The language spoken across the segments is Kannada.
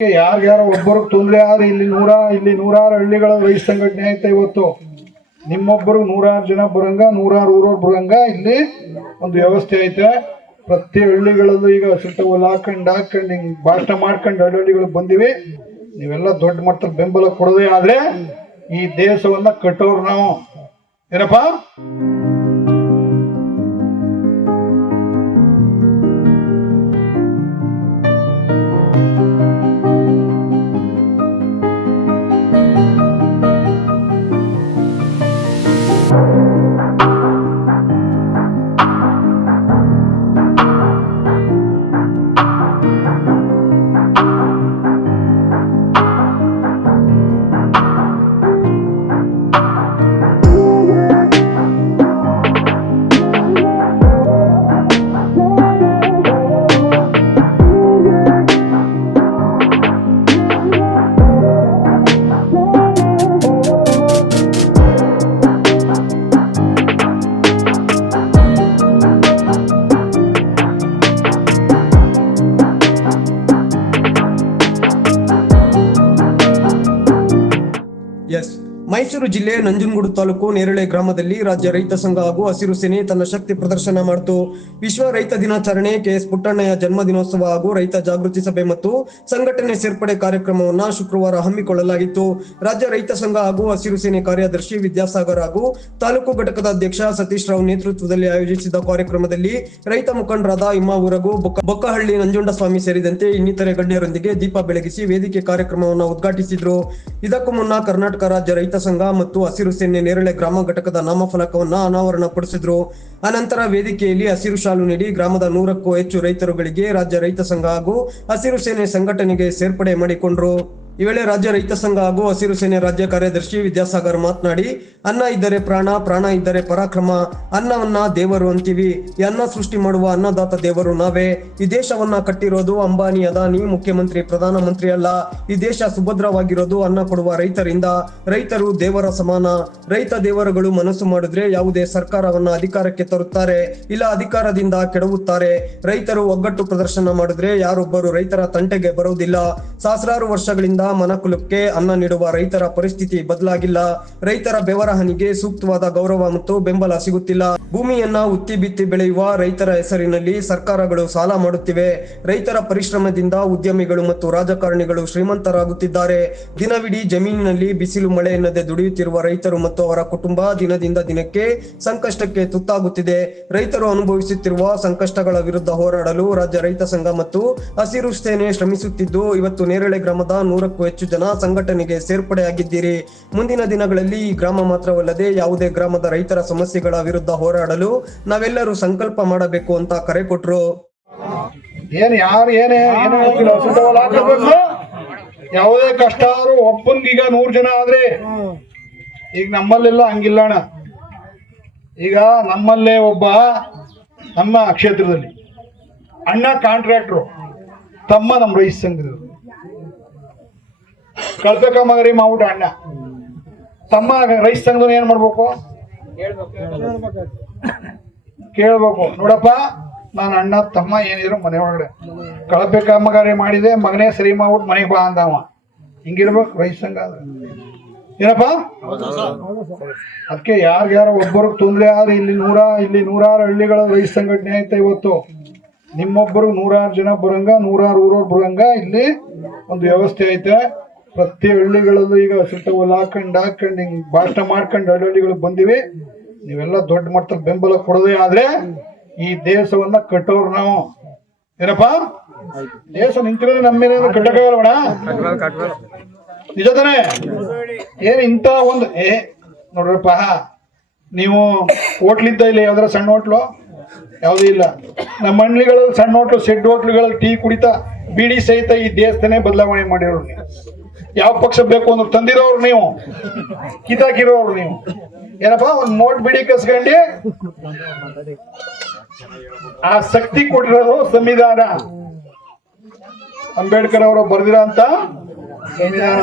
ಯಾರ್ಯಾರ ಒಬ್ಬರಿಗೆ ತೊಂದರೆ ಆದ್ರೆ ಇಲ್ಲಿ ನೂರ, ಇಲ್ಲಿ ನೂರಾರು ಹಳ್ಳಿಗಳ ರೈತ ಸಂಘಟನೆ ಐತೆ ಇವತ್ತು? ನಿಮ್ಮೊಬ್ಬರು ನೂರಾರು ಜನ ಬರಂಗ, ನೂರಾರು ಊರವ್ರು ಬರಂಗ, ಇಲ್ಲಿ ಒಂದು ವ್ಯವಸ್ಥೆ ಐತೆ ಪ್ರತಿ ಹಳ್ಳಿಗಳಲ್ಲೂ ಈಗ ಸುತ್ತವಲ್ಲ ಹಾಕೊಂಡು ಹಾಕೊಂಡು ಹಿಂಗೆ ಭಾಷಣ ಮಾಡ್ಕೊಂಡು ಹಳ್ಳಿಗಳಿಗೆ ಬಂದಿವಿ. ನೀವೆಲ್ಲ ದೊಡ್ಡ ಮಟ್ಟದ ಬೆಂಬಲ ಕೊಡೋದೇ ಆದ್ರೆ ಈ ದೇಶವನ್ನ ಕಟ್ಟೋರು ನಾವು. ಏನಪ್ಪಾ? Música ಮೈಸೂರು ಜಿಲ್ಲೆ ನಂಜನಗೂಡು ತಾಲೂಕು ನೇರಳೆ ಗ್ರಾಮದಲ್ಲಿ ರಾಜ್ಯ ರೈತ ಸಂಘ ಹಾಗೂ ಹಸಿರು ಸೇನೆ ತನ್ನ ಶಕ್ತಿ ಪ್ರದರ್ಶನ ಮಾಡಿತು. ವಿಶ್ವ ರೈತ ದಿನಾಚರಣೆ, ಕೆಎಸ್ ಪುಟ್ಟಣ್ಣಯ್ಯ ಜನ್ಮ ದಿನೋತ್ಸವ ಹಾಗೂ ರೈತ ಜಾಗೃತಿ ಸಭೆ ಮತ್ತು ಸಂಘಟನೆ ಸೇರ್ಪಡೆ ಕಾರ್ಯಕ್ರಮವನ್ನ ಶುಕ್ರವಾರ ಹಮ್ಮಿಕೊಳ್ಳಲಾಗಿತ್ತು. ರಾಜ್ಯ ರೈತ ಸಂಘ ಹಾಗೂ ಹಸಿರು ಸೇನೆ ಕಾರ್ಯದರ್ಶಿ ವಿದ್ಯಾಸಾಗರ್ ಹಾಗೂ ತಾಲೂಕು ಘಟಕದ ಅಧ್ಯಕ್ಷ ಸತೀಶ್ ರಾವ್ ನೇತೃತ್ವದಲ್ಲಿ ಆಯೋಜಿಸಿದ ಕಾರ್ಯಕ್ರಮದಲ್ಲಿ ರೈತ ಮುಖಂಡರಾದ ಇಮ್ಮಾವೂರಗು ಬೊಕ್ಕ- ಬೊಕ್ಕಹಳ್ಳಿ ನಂಜುಂಡಸ್ವಾಮಿ ಸೇರಿದಂತೆ ಇನ್ನಿತರೆ ಗಣ್ಯರೊಂದಿಗೆ ದೀಪ ಬೆಳಗಿಸಿ ವೇದಿಕೆ ಕಾರ್ಯಕ್ರಮವನ್ನು ಉದ್ಘಾಟಿಸಿದ್ರು. ಇದಕ್ಕೂ ಮುನ್ನ ಕರ್ನಾಟಕ ರಾಜ್ಯ ರೈತ ಸಂಘ ಮತ್ತು ಹಸಿರು ಸೇನೆ ನೇರಳೆ ಗ್ರಾಮ ಘಟಕದ ನಾಮಫಲಕವನ್ನ ಅನಾವರಣಪಡಿಸಿದ್ರು. ಅನಂತರ ವೇದಿಕೆಯಲ್ಲಿ ಹಸಿರು ಶಾಲು ನೀಡಿ ಗ್ರಾಮದ ನೂರಕ್ಕೂ ಹೆಚ್ಚು ರೈತರುಗಳಿಗೆ ರಾಜ್ಯ ರೈತ ಸಂಘ ಹಾಗೂ ಹಸಿರು ಸೇನೆ ಸಂಘಟನೆಗೆ ಸೇರ್ಪಡೆ ಮಾಡಿಕೊಂಡ್ರು. ಈ ವೇಳೆ ರಾಜ್ಯ ರೈತ ಸಂಘ ಹಾಗೂ ಹಸಿರು ಸೇನೆ ರಾಜ್ಯ ಕಾರ್ಯದರ್ಶಿ ವಿದ್ಯಾಸಾಗರ್ ಮಾತನಾಡಿ, ಅನ್ನ ಇದ್ದರೆ ಪ್ರಾಣ ಪ್ರಾಣ ಇದ್ದರೆ ಪರಾಕ್ರಮ, ಅನ್ನವನ್ನ ದೇವರು ಅಂತೀವಿ. ಅನ್ನ ಸೃಷ್ಟಿ ಮಾಡುವ ಅನ್ನದಾತ ದೇವರು ನಾವೇ. ಈ ದೇಶವನ್ನ ಕಟ್ಟಿರೋದು ಅಂಬಾನಿ ಅದಾನಿ, ಮುಖ್ಯಮಂತ್ರಿ ಪ್ರಧಾನಮಂತ್ರಿ ಅಲ್ಲ. ಈ ದೇಶ ಸುಭದ್ರವಾಗಿರೋದು ಅನ್ನ ಕೊಡುವ ರೈತರಿಂದ. ರೈತರು ದೇವರ ಸಮಾನ. ರೈತ ದೇವರುಗಳು ಮನಸ್ಸು ಮಾಡಿದ್ರೆ ಯಾವುದೇ ಸರ್ಕಾರವನ್ನ ಅಧಿಕಾರಕ್ಕೆ ತರುತ್ತಾರೆ. ಇಲ್ಲ ಅಧಿಕಾರದಿಂದ ಕೆಡವುತ್ತಾರೆ. ರೈತರು ಒಗ್ಗಟ್ಟು ಪ್ರದರ್ಶನ ಮಾಡಿದ್ರೆ ಯಾರೊಬ್ಬರು ರೈತರ ತಂಟೆಗೆ ಬರುವುದಿಲ್ಲ. ಸಹಸ್ರಾರು ವರ್ಷಗಳಿಂದ ಮನಕುಲಕ್ಕೆ ಅನ್ನ ನೀಡುವ ರೈತರ ಪರಿಸ್ಥಿತಿ ಬದಲಾಗಿಲ್ಲ. ರೈತರ ಬೆವರ ಹನಿಗೆ ಸೂಕ್ತವಾದ ಗೌರವ ಮತ್ತು ಬೆಂಬಲ ಸಿಗುತ್ತಿಲ್ಲ. ಭೂಮಿಯನ್ನ ಉತ್ತಿ ಬಿತ್ತಿ ಬೆಳೆಯುವ ರೈತರ ಹೆಸರಿನಲ್ಲಿ ಸರ್ಕಾರಗಳು ಸಾಲ ಮಾಡುತ್ತಿವೆ. ರೈತರ ಪರಿಶ್ರಮದಿಂದ ಉದ್ಯಮಿಗಳು ಮತ್ತು ರಾಜಕಾರಣಿಗಳು ಶ್ರೀಮಂತರಾಗುತ್ತಿದ್ದಾರೆ. ದಿನವಿಡೀ ಜಮೀನಿನಲ್ಲಿ ಬಿಸಿಲು ಮಳೆ ಎನ್ನದೆ ದುಡಿಯುತ್ತಿರುವ ರೈತರು ಮತ್ತು ಅವರ ಕುಟುಂಬ ದಿನದಿಂದ ದಿನಕ್ಕೆ ಸಂಕಷ್ಟಕ್ಕೆ ತುತ್ತಾಗುತ್ತಿದೆ. ರೈತರು ಅನುಭವಿಸುತ್ತಿರುವ ಸಂಕಷ್ಟಗಳ ವಿರುದ್ಧ ಹೋರಾಡಲು ರಾಜ್ಯ ರೈತ ಸಂಘ ಮತ್ತು ಹಸಿರು ಸೇನೆ ಶ್ರಮಿಸುತ್ತಿದ್ದು, ಇವತ್ತು ನೇರಳೆ ಗ್ರಾಮದ ನೂರಕ್ಕೂ ಹೆಚ್ಚು ಜನ ಸಂಘಟನೆಗೆ ಸೇರ್ಪಡೆಯಾಗಿದ್ದೀರಿ. ಮುಂದಿನ ದಿನಗಳಲ್ಲಿ ಈ ಗ್ರಾಮ ಮಾತ್ರವಲ್ಲದೆ ಯಾವುದೇ ಗ್ರಾಮದ ರೈತರ ಸಮಸ್ಯೆಗಳ ವಿರುದ್ಧ ಹೋರಾಡಲು ನಾವೆಲ್ಲರೂ ಸಂಕಲ್ಪ ಮಾಡಬೇಕು ಅಂತ ಕರೆ ಕೊಟ್ರು. ಏನ್ ಯಾರು ಏನೇ ಯಾವುದೇ ಕಷ್ಟ ಆದ್ರೂ ಒಬ್ಬನ್ಗೀಗ ನೂರ್ ಜನ ಆದ್ರೆ ಈಗ ನಮ್ಮಲ್ಲೆಲ್ಲ ಹಂಗಿಲ್ಲ ಅಣ್ಣ. ಈಗ ನಮ್ಮಲ್ಲೇ ಒಬ್ಬ ನಮ್ಮ ಕ್ಷೇತ್ರದಲ್ಲಿ ಅಣ್ಣ ಕಾಂಟ್ರಾಕ್ಟ್ರು, ತಮ್ಮ ನಮ್ಮ ರೈತ ಸಂಘದವರು. ಕಳ್ಬೇಕ ಮಗರಿ ಮಾವುಟ ಅಣ್ಣ. ತಮ್ಮ ರೈತ ಸಂಘದವ್ರು ಏನ್ ಮಾಡ್ಬೇಕು? ಕೇಳ್ಬೇಕು. ನೋಡಪ್ಪ, ನಾನು ಅಣ್ಣ, ತಮ್ಮ ಏನಿದ್ರು ಮನೆ ಒಳಗಡೆ. ಕಳಪೆ ಕಾಮಗಾರಿ ಮಾಡಿದೆ, ಮಗನೇ ಸರಿ ಮಾಡ್ಬಿಟ್ಟು ಮನೆಗೆ ಬಾ ಅಂದವ ಹಿಂಗಿರ್ಬೇಕು ರೈತ ಸಂಘ. ಏನಪ್ಪ? ಅದಕ್ಕೆ ಯಾರ್ಯಾರ ಒಬ್ಬರಿಗೆ ತೊಂದರೆ ಆದ್ರೆ ಇಲ್ಲಿ ನೂರ, ಇಲ್ಲಿ ನೂರಾರು ಹಳ್ಳಿಗಳ ರೈತ ಸಂಘಟನೆ ಐತೆ ಇವತ್ತು. ನಿಮ್ಮೊಬ್ಬರು ನೂರಾರು ಜನ ಬರಂಗ, ನೂರಾರು ಊರವ್ರು ಬರಂಗ, ಇಲ್ಲಿ ಒಂದು ವ್ಯವಸ್ಥೆ ಐತೆ. ಪ್ರತಿ ಹಳ್ಳಿಗಳಲ್ಲೂ ಈಗ ಸುತ್ತವಲ್ಲ ಹಾಕೊಂಡು ಹಾಕೊಂಡು ಹಿಂಗ್ ಭಾಷಣ ಮಾಡ್ಕೊಂಡು ಹಳ್ಳಿಗಳಿಗೆ ಬಂದಿವಿ. ನೀವೆಲ್ಲ ದೊಡ್ಡ ಮಟ್ಟದ ಬೆಂಬಲ ಕೊಡೋದೇ ಆದ್ರೆ ಈ ದೇಶವನ್ನ ಕಟ್ಟೋರು ನಾವು. ಏನಪ್ಪಾ? ದೇಶ ನಿಂತಿರೋದು ನಮ್ಮ ಮೇಲೆ ಕಟ್ಟಕ್ಕಾಗಲ್ವಣ ನಿಜ ತಾನೇ ಏನ್ ಇಂತ ಒಂದು ಏ, ನೋಡ್ರಪ್ಪ, ನೀವು ಹೋಟ್ಲಿದ್ದ ಇಲ್ಲ ಯಾವ್ದಾರ ಸಣ್ಣ ಹೋಟ್ಲು? ಯಾವುದೂ ಇಲ್ಲ. ನಮ್ಮ ಹಳ್ಳಿಗಳಲ್ಲಿ ಸಣ್ಣ ಹೋಟ್ಲು ಸೆಡ್ ಹೋಟ್ಲುಗಳಲ್ಲಿ ಟೀ ಕುಡಿತಾ, ಬೀಡಿ ಸಹಿತ ಈ ದೇಶದನೇ ಬದಲಾವಣೆ ಮಾಡಿರೋರು ಯಾವ ಪಕ್ಷ ಬೇಕು ಅಂದ್ರೆ ತಂದಿರೋರು ನೀವು. ಕಿತಾಕಿರೋರು ನೀವು. ಏನಪ್ಪಾ, ಒಂದ್ ಮೋಟ್ ಬಿಡಿ ಕಸ್ಕೊಂಡಿ. ಆ ಶಕ್ತಿ ಕೊಟ್ಟಿರೋದು ಸಂವಿಧಾನ. ಅಂಬೇಡ್ಕರ್ ಅವರು ಬರ್ದಿರ ಅಂತ. ಸಂವಿಧಾನ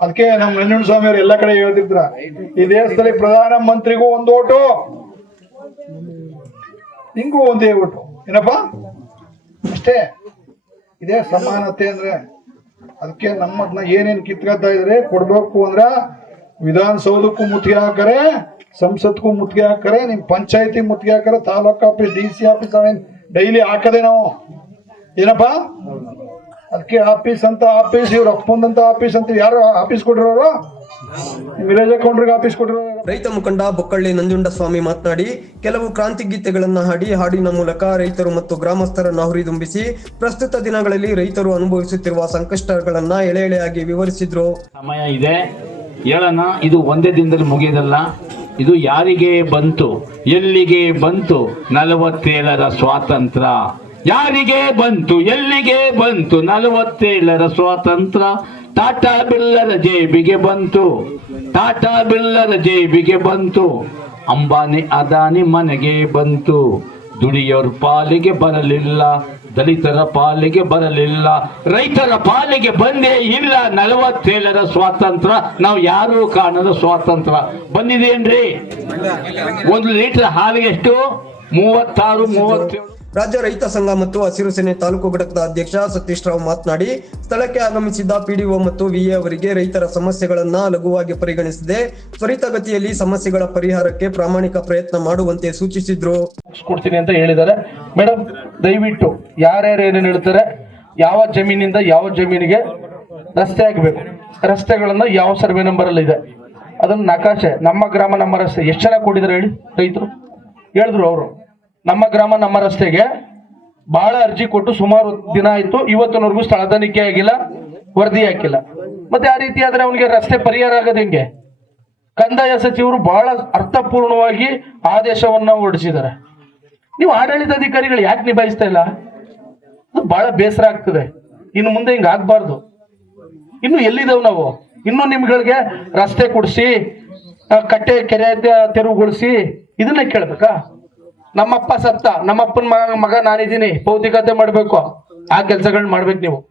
ಅದಕ್ಕೆ ನಮ್ಮ ನಂಜುಂಡ ಸ್ವಾಮಿ ಅವರು ಎಲ್ಲ ಕಡೆ ಹೇಳ್ತಿದ್ರ. ಈ ದೇಶದಲ್ಲಿ ಪ್ರಧಾನ ಮಂತ್ರಿಗೂ ಒಂದು ಓಟು. ನಿಂಗೂ ಒಂದೇ ಓಟು. ಏನಪ್ಪಾ? ಅಷ್ಟೇ. ಇದೇ ಸಮಾನತೆ ಅಂದ್ರೆ ಅದಕ್ಕೆ ನಮ್ಮದ್ನ ಏನೇನ್ ಕಿತ್ಕೊತಾ ಇದ್ರೆ ಕೊಡ್ಬೇಕು ಅಂದ್ರ ವಿಧಾನಸೌಧಕ್ಕೂ ಮುತ್ತಿಗೆ ಹಾಕರೆ ಸಂಸತ್ಗೂ ಮುತ್ತಿಗೆ ಹಾಕರೆ ನಿಮ್ ಪಂಚಾಯತಿ ಮುತ್ತಿಗೆ ಹಾಕರೆ taluk office D C office ಅವೇನ್ daily ಹಾಕದೆ ನಾವು? ಏನಪ್ಪಾ? ಅದಕ್ಕೆ ಆಫೀಸ್ ಅಂತ ಆಫೀಸ್ ಇವ್ರ ಅಪ್ಪಂದಂತ ಆಫೀಸ್ ಅಂತ ಯಾರು ಆಫೀಸ್ ಕೊಟ್ಟಿರೋರು? ರೈತ ಮುಖಂಡ ಬೊಕ್ಕಳ್ಳಿ ನಂಜುಂಡಸ್ವಾಮಿ ಮಾತನಾಡಿ ಕೆಲವು ಕ್ರಾಂತಿ ಗೀತೆಗಳನ್ನ ಹಾಡಿ ಹಾಡಿನ ಮೂಲಕ ರೈತರು ಮತ್ತು ಗ್ರಾಮಸ್ಥರನ್ನು ಹುರಿದುಂಬಿಸಿ ಪ್ರಸ್ತುತ ದಿನಗಳಲ್ಲಿ ರೈತರು ಅನುಭವಿಸುತ್ತಿರುವ ಸಂಕಷ್ಟಗಳನ್ನ ಎಳೆ ಎಳೆಯಾಗಿ ವಿವರಿಸಿದ್ರು. ಸಮಯ ಇದೆ. ಹೇಳೋಣ ಇದು ಒಂದೇ ದಿನದಲ್ಲಿ ಮುಗಿಯೋದಲ್ಲ. ಇದು ಯಾರಿಗೆ ಬಂತು ಎಲ್ಲಿಗೆ ಬಂತು? ನಲವತ್ತೇಳರ ಸ್ವಾತಂತ್ರ್ಯ ಯಾರಿಗೆ ಬಂತು ಎಲ್ಲಿಗೆ ಬಂತು? ನಲವತ್ತೇಳರ ಸ್ವಾತಂತ್ರ್ಯ ಟಾಟಾ ಬಿಲ್ಲರ ಜೇಬಿಗೆ ಬಂತು. ಟಾಟಾ ಬಿಲ್ಲರ ಜೇಬಿಗೆ ಬಂತು. ಅಂಬಾನಿ ಅದಾನಿ ಮನೆಗೆ ಬಂತು. ದುಡಿಯೋರ್ ಪಾಲಿಗೆ ಬರಲಿಲ್ಲ, ದಲಿತರ ಪಾಲಿಗೆ ಬರಲಿಲ್ಲ, ರೈತರ ಪಾಲಿಗೆ ಬಂದೇ ಇಲ್ಲ. ನಲವತ್ತೇಳರ ಸ್ವಾತಂತ್ರ್ಯ, ನಾವು ಯಾರೂ ಕಾಣದ ಸ್ವಾತಂತ್ರ್ಯ. ಬಂದಿದೇನ್ರಿ? ಒಂದು ಲೀಟರ್ ಹಾಲಿಗೆ ಎಷ್ಟು? ಮೂವತ್ತಾರು, ಮೂವತ್ತೇಳು. ರಾಜ್ಯ ರೈತ ಸಂಘ ಮತ್ತು ಹಸಿರು ಸೇನೆ ತಾಲೂಕು ಘಟಕದ ಅಧ್ಯಕ್ಷ ಸತೀಶ್ ರಾವ್ ಮಾತನಾಡಿ, ಸ್ಥಳಕ್ಕೆ ಆಗಮಿಸಿದ್ದ ಪಿಡಿಒ ಮತ್ತು ವಿಎ ಅವರಿಗೆ ರೈತರ ಸಮಸ್ಯೆಗಳನ್ನ ಲಘುವಾಗಿ ಪರಿಗಣಿಸದೆ, ತ್ವರಿತಗತಿಯಲ್ಲಿ ಸಮಸ್ಯೆಗಳ ಪರಿಹಾರಕ್ಕೆ ಪ್ರಾಮಾಣಿಕ ಪ್ರಯತ್ನ ಮಾಡುವಂತೆ ಸೂಚಿಸಿದ್ರು. ಕೊಡ್ತೀನಿ ಅಂತ ಹೇಳಿದ್ದಾರೆ. ಮೇಡಮ್ ದಯವಿಟ್ಟು ಯಾರ್ಯಾರು ಏನೇನು ಹೇಳ್ತಾರೆ, ಯಾವ ಜಮೀನಿಂದ ಯಾವ ಜಮೀನಿಗೆ ರಸ್ತೆ ಆಗಬೇಕು, ರಸ್ತೆಗಳನ್ನ ಯಾವ ಸರ್ವೆ ನಂಬರ್ ಅಲ್ಲಿ ಇದೆ, ಅದನ್ನ ನಕಾಶೆ, ನಮ್ಮ ಗ್ರಾಮ, ನಮ್ಮ ರಸ್ತೆ, ಎಷ್ಟು ಜನ ಕೊಟ್ಟಿದ್ದಾರೆ ಹೇಳಿ ರೈತರು? ಹೇಳಿದ್ರು ಅವರು. ನಮ್ಮ ಗ್ರಾಮ, ನಮ್ಮ ರಸ್ತೆಗೆ ಬಹಳ ಅರ್ಜಿ ಕೊಟ್ಟು ಸುಮಾರು ದಿನ ಆಯ್ತು. ಇವತ್ತಿನವರೆಗೂ ಸ್ಥಳ ತನಿಖೆ ಆಗಿಲ್ಲ, ವರದಿ ಹಾಕಿಲ್ಲ. ಮತ್ತೆ ಆ ರೀತಿ ಆದ್ರೆ ಅವನಿಗೆ ರಸ್ತೆ ಪರಿಹಾರ ಆಗೋದು ಹೆಂಗೆ? ಕಂದಾಯ ಸಚಿವರು ಬಹಳ ಅರ್ಥಪೂರ್ಣವಾಗಿ ಆದೇಶವನ್ನ ಹೊರಡಿಸಿದ್ದಾರೆ. ನೀವು ಆಡಳಿತಾಧಿಕಾರಿಗಳು ಯಾಕೆ ನಿಭಾಯಿಸ್ತಾ ಇಲ್ಲ? ಅದು ಬಹಳ ಬೇಸರ ಆಗ್ತದೆ. ಇನ್ನು ಮುಂದೆ ಹಿಂಗೆ ಆಗಬಾರ್ದು. ಇನ್ನು ಎಲ್ಲಿದ್ದೇವೆ ನಾವು? ಇನ್ನು ನಿಮ್ಗಳಿಗೆ ರಸ್ತೆ ಕೊಡಿಸಿ ಕಟ್ಟೆ ಕೆರೆ ತೆರವುಗೊಳಿಸಿ ಇದನ್ನ ಕೇಳ್ಬೇಕಾ? ನಮ್ಮಪ್ಪ ಸತ್ತ, ನಮ್ಮಪ್ಪನ ಮಗ ಮಗ ನಾನಿದ್ದೀನಿ, ಭೌತಿಕತೆ ಮಾಡಬೇಕು. ಆ ಕೆಲಸಗಳನ್ನ ಮಾಡ್ಬೇಕು ನೀವು.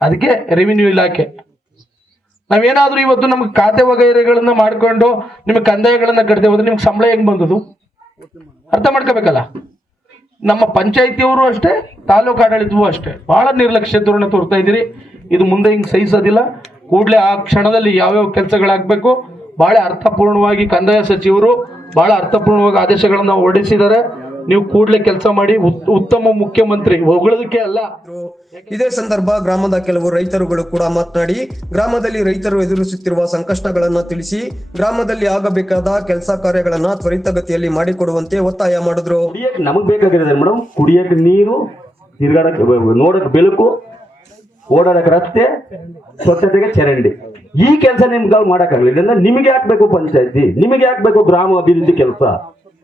ಅದಕ್ಕೆ ರೆವಿನ್ಯೂ ಇಲಾಖೆ. ನಾವೇನಾದರೂ ಇವತ್ತು ನಮ್ಗೆ ಖಾತೆ ವಗೈರೆಗಳನ್ನ ಮಾಡ್ಕೊಂಡು ನಿಮ್ಗೆ ಕಂದಾಯಗಳನ್ನ ಕಟ್ತೇವೆ ಹೋದ್ರೆ ನಿಮ್ಗೆ ಸಂಬಳ ಹೆಂಗ್ ಬಂದದು? ಅರ್ಥ ಮಾಡ್ಕೋಬೇಕಲ್ಲ? ನಮ್ಮ ಪಂಚಾಯತಿಯವರು ಅಷ್ಟೇ, ತಾಲೂಕು ಆಡಳಿತವೂ ಅಷ್ಟೇ. ಬಹಳ ನಿರ್ಲಕ್ಷ್ಯ ಧೋರಣೆ ತೋರ್ತಾ ಇದ್ದೀರಿ. ಇದು ಮುಂದೆ ಹಿಂಗೆ ಸಹಿಸೋದಿಲ್ಲ. ಕೂಡಲೇ ಆ ಕ್ಷಣದಲ್ಲಿ ಯಾವ್ಯಾವ ಕೆಲಸಗಳಾಗಬೇಕು, ಬಹಳ ಅರ್ಥಪೂರ್ಣವಾಗಿ ಕಂದಾಯ ಸಚಿವರು ಬಹಳ ಅರ್ಥಪೂರ್ಣವಾಗಿ ಆದೇಶಗಳನ್ನ ಹೊರಡಿಸಿದ್ದಾರೆ. ನೀವು ಕೂಡಲೇ ಕೆಲಸ ಮಾಡಿ ಉತ್- ಉತ್ತಮ ಮುಖ್ಯಮಂತ್ರಿ ಹೊಗಳೋದಕ್ಕೆ ಅಲ್ಲ. ಇದೇ ಸಂದರ್ಭ ಗ್ರಾಮದ ಕೆಲವು ರೈತರುಗಳು ಕೂಡ ಮಾತನಾಡಿ ಗ್ರಾಮದಲ್ಲಿ ರೈತರು ಎದುರಿಸುತ್ತಿರುವ ಸಂಕಷ್ಟಗಳನ್ನ ತಿಳಿಸಿ ಗ್ರಾಮದಲ್ಲಿ ಆಗಬೇಕಾದ ಕೆಲಸ ಕಾರ್ಯಗಳನ್ನ ತ್ವರಿತಗತಿಯಲ್ಲಿ ಮಾಡಿಕೊಡುವಂತೆ ಒತ್ತಾಯ ಮಾಡಿದ್ರು. ನಮಗ್ ಬೇಕಾಗಿರೋದು ಮೇಡಮ್ ಕುಡಿಯಕ್ಕೆ ನೀರು ತಿರ್ಗಾಡಕ್ ನೋಡಕ್ ಬೆಳಕು ಓಡಾಡಕ್ ರಸ್ತೆ ಸ್ವಚ್ಛತೆಗೆ ಚರಂಡಿ. ಈ ಕೆಲಸ ನಿಮ್ಗೆ ಮಾಡೋಕ್ಕಾಗಲಿಲ್ಲ ಅಂದ್ರೆ ನಿಮಗೆ ಹಾಕ್ಬೇಕು ಪಂಚಾಯತಿ? ನಿಮಗೆ ಹಾಕ್ಬೇಕು ಗ್ರಾಮ ಅಭಿವೃದ್ಧಿ ಕೆಲಸ?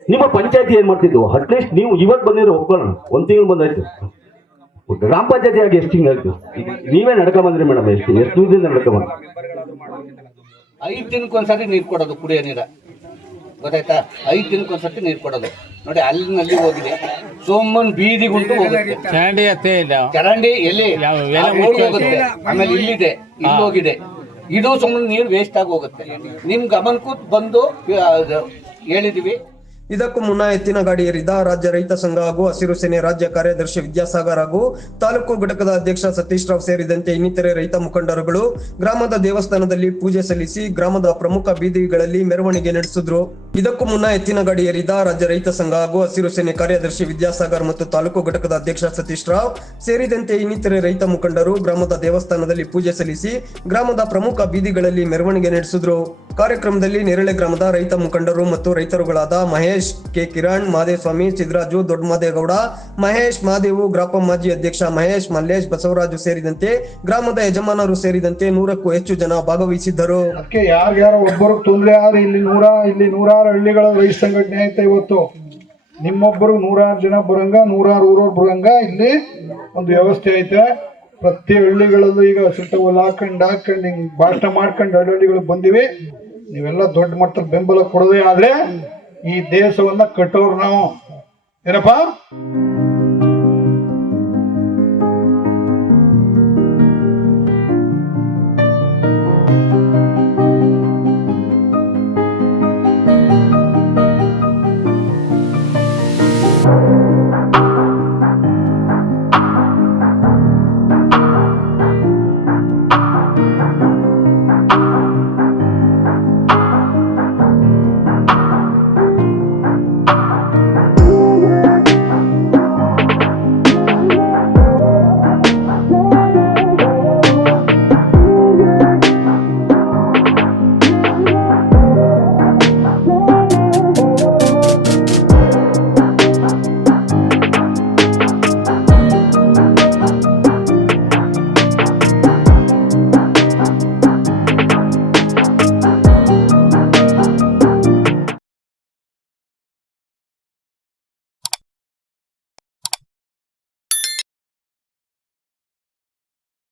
ನಿಮ್ಮ ಪಂಚಾಯತಿ ಏನ್ ಮಾಡ್ತಿದ್ವು? ಅಟ್ಲೀಸ್ಟ್ ನೀವು ಇವತ್ತು ಬಂದಿರೋ ಒಪ್ಕೊಳ್ಳೋಣ. ಒಂದು ತಿಂಗಳು ಬಂದಾಯ್ತು ಗ್ರಾಮ ಪಂಚಾಯತಿ ಆಗಿ ಎಷ್ಟು ಹಿಂಗಾಯ್ತು ನೀವೇ ನಡ್ಕೊಂಡ್ ಬಂದ್ರಿ ಮೇಡಮ್ ಎಷ್ಟು ಎಷ್ಟು ದಿನ ನಡ್ಕ ಬಂದ್ರಿ? ಐದು ದಿನಕ್ಕೊಂದ್ಸತಿ ನೀರು ಕೊಡೋದು ಕುಡಿಯೋ ನೀರ. ಗೊತ್ತಾಯ್ತಾ? ಐದು ದಿನಕ್ಕೊಂದ್ಸತಿ ನೀರು ಕೊಡೋದು. ನೋಡಿ ಅಲ್ಲಿನಲ್ಲಿ ಹೋಗಿದೆ. ಸೋಮನ್ ಬೀದಿಗುಂಟು ಹೋಗುತ್ತೆ. ಚರಂಡಿ ಅಷ್ಟೇ ಇಲ್ಲ? ಚರಂಡಿ ಎಲ್ಲಿ? ಹೋಗುತ್ತೆ. ಆಮೇಲೆ ಇಲ್ಲಿದೆ. ಇಲ್ಲಿ ಹೋಗಿದೆ. ಇದು ಸುಮ್ಮನೆ ನೀರು ವೇಸ್ಟ್ ಆಗಿ ಹೋಗುತ್ತೆ. ನಿಮ್ ಗಮನಕ್ಕೂ ಬಂದು ಹೇಳಿದೀವಿ. ಇದಕ್ಕೂ ಮುನ್ನ ಎತ್ತಿನ ಗಾಡಿ ಏರಿದ ರಾಜ್ಯ ರೈತ ಸಂಘ ಹಾಗೂ ಹಸಿರು ಸೇನೆ ರಾಜ್ಯ ಕಾರ್ಯದರ್ಶಿ ವಿದ್ಯಾಸಾಗರ್ ಹಾಗೂ ತಾಲೂಕು ಘಟಕದ ಅಧ್ಯಕ್ಷ ಸತೀಶ್ ರಾವ್ ಸೇರಿದಂತೆ ಇನ್ನಿತರೆ ರೈತ ಮುಖಂಡರುಗಳು ಗ್ರಾಮದ ದೇವಸ್ಥಾನದಲ್ಲಿ ಪೂಜೆ ಸಲ್ಲಿಸಿ ಗ್ರಾಮದ ಪ್ರಮುಖ ಬೀದಿಗಳಲ್ಲಿ ಮೆರವಣಿಗೆ ನಡೆಸಿದ್ರು. ಇದಕ್ಕೂ ಮುನ್ನ ಎತ್ತಿನ ಗಾಡಿ ಏರಿದ ರಾಜ್ಯ ರೈತ ಸಂಘ ಹಾಗೂ ಹಸಿರು ಸೇನೆ ಕಾರ್ಯದರ್ಶಿ ವಿದ್ಯಾಸಾಗರ್ ಮತ್ತು ತಾಲೂಕು ಘಟಕದ ಅಧ್ಯಕ್ಷ ಸತೀಶ್ ರಾವ್ ಸೇರಿದಂತೆ ಇನ್ನಿತರೆ ರೈತ ಮುಖಂಡರು ಗ್ರಾಮದ ದೇವಸ್ಥಾನದಲ್ಲಿ ಪೂಜೆ ಸಲ್ಲಿಸಿ ಗ್ರಾಮದ ಪ್ರಮುಖ ಬೀದಿಗಳಲ್ಲಿ ಮೆರವಣಿಗೆ ನಡೆಸಿದ್ರು. ಕಾರ್ಯಕ್ರಮದಲ್ಲಿ ನೇರಳೆ ಗ್ರಾಮದ ರೈತ ಮುಖಂಡರು ಮತ್ತು ರೈತರುಗಳಾದ ಮಹೇಶ್ ಕೆ ಕಿರಣ್, ಮಾದೇಸ್ವಾಮಿ ಸಿದ್ದರಾಜು ದೊಡ್ಡಮಾದೇಗೌಡ, ಮಹೇಶ್ ಮಾದೇವು, ಗ್ರಾಪಂ ಮಾಜಿ ಅಧ್ಯಕ್ಷ ಮಹೇಶ್, ಮಲ್ಲೇಶ್, ಬಸವರಾಜು ಸೇರಿದಂತೆ ಗ್ರಾಮದ ಯಜಮಾನರು ಸೇರಿದಂತೆ ನೂರಕ್ಕೂ ಹೆಚ್ಚು ಜನ ಭಾಗವಹಿಸಿದ್ದರು. ಅದಕ್ಕೆ ಒಬ್ಬರು ತೊಂದರೆ ಆದ್ರೆ ಇಲ್ಲಿ ನೂರ, ಇಲ್ಲಿ ನೂರಾರು ಹಳ್ಳಿಗಳ ರೈತ ಸಂಘಟನೆ ಐತೆ ಇವತ್ತು? ನಿಮ್ಮೊಬ್ಬರು ನೂರಾರು ಜನ ಬರಂಗ, ನೂರಾರು ಊರವ್ರು ಬರಂಗ, ಇಲ್ಲಿ ಒಂದು ವ್ಯವಸ್ಥೆ ಐತೆ ಪ್ರತಿ ಹಳ್ಳಿಗಳಲ್ಲೂ ಈಗ ಸುಟ್ಟವಲ್ ಹಾಕೊಂಡು ಹಾಕೊಂಡು ಹಿಂಗೆ ಭಾಷಣ ಮಾಡ್ಕೊಂಡು ಹಳ್ಳಿಗಳಿಗೆ ಬಂದಿವಿ. ನೀವೆಲ್ಲ ದೊಡ್ಡ ಮಟ್ಟದ ಬೆಂಬಲ ಕೊಡೋದೇ ಆದ್ರೆ ಈ ದೇಶವನ್ನ ಕಟ್ಟೋರು ನಾವು. ಏನಪ್ಪಾ?